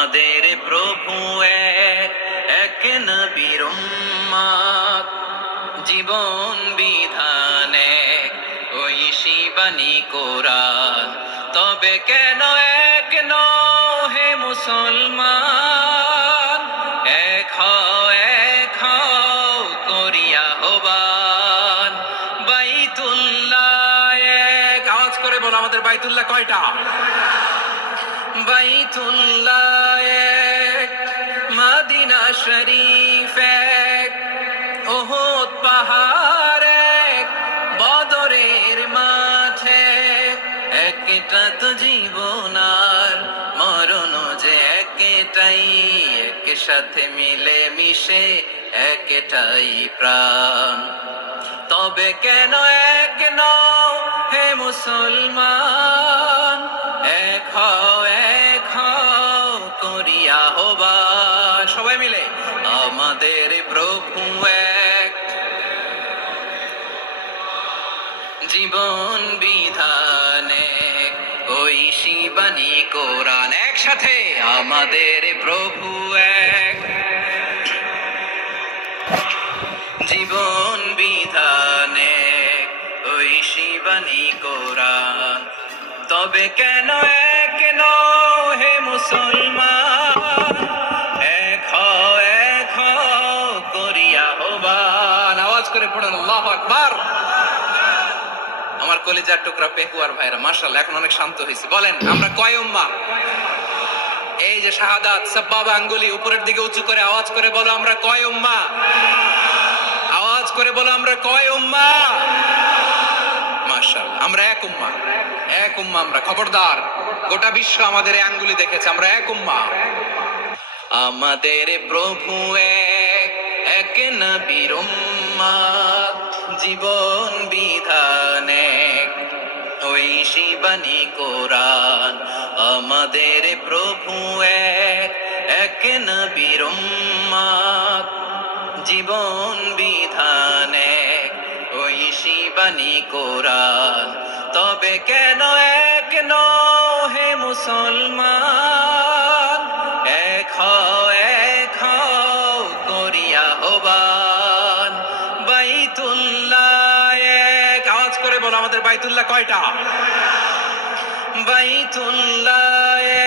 আমাদের প্রভু এক, এক নবীর উম্মত, জীবন বিধান এক, ওই শিবানী কোরআন। তবে কেন এক নও হে মুসলমান? এক হও করিয়া আহ্বান। বাইতুল্লাহ এক, আওয়াজ করে বলো আমাদের বাইতুল্লাহ কয়টা? বাইতুল্লাহ এক, মদিনা শরীফ এক, উহুদ পাহাড় এক, বদরের মাঠে। একটা তো জীবন আর মরণ যে একটাই, এক সাথে মিলে মিশে একটাই প্রাণ। তবে কেন এক নও হে মুসলমান? এক হও করিয়া আহ্বান। সবাই মিলে আমাদের প্রভু এক, জীবন বিধান এক, ওই শিবানী কোরআন। একসাথে আমাদের প্রভু এক, জীবন বিধান এক, ওই শিবানী কোরআন। তবে কেন এক নও হে মুসলমান? এক হও করিয়া আহ্বান। আওয়াজ করে পড়ুন আল্লাহু আকবার। আমার কলিজার টুকরা পেকুয়ার ভাইরা মাশাআল্লাহ এখন অনেক শান্ত হয়েছে। বলেন আমরা কয় উম্মাহ? এই যে শাহাদাত সাব্বাবা আঙ্গুলি উপরের দিকে উঁচু করে আওয়াজ করে বলো আমরা কয় উম্মাহ? আওয়াজ করে বলো আমরা কয় উম্মাহ? মাশাআল্লাহ আমরা এক উম্মাহ, এক উম্মাহ আমরা। খবরদার, গোটা বিশ্ব আমাদের এই আঙ্গুলি দেখেছে, আমরা এক উম্মাহ। আমাদের প্রভু এক, এক নবীর উম্মত, জীবন বিধান এক, ওই শিবানী কোরআন। আমাদের প্রভু এক, এক নবীর উম্মত, জীবন বিধান এক, ওই শিবানী কোরআন। তবে কেন এক নও হে মুসলমান? এক হও করিয়া আহ্বান। বাইতুল্লাহ এক, আওয়াজ করে বলো আমাদের বাইতুল্লাহ কয়টা? বাইতুল্লাহ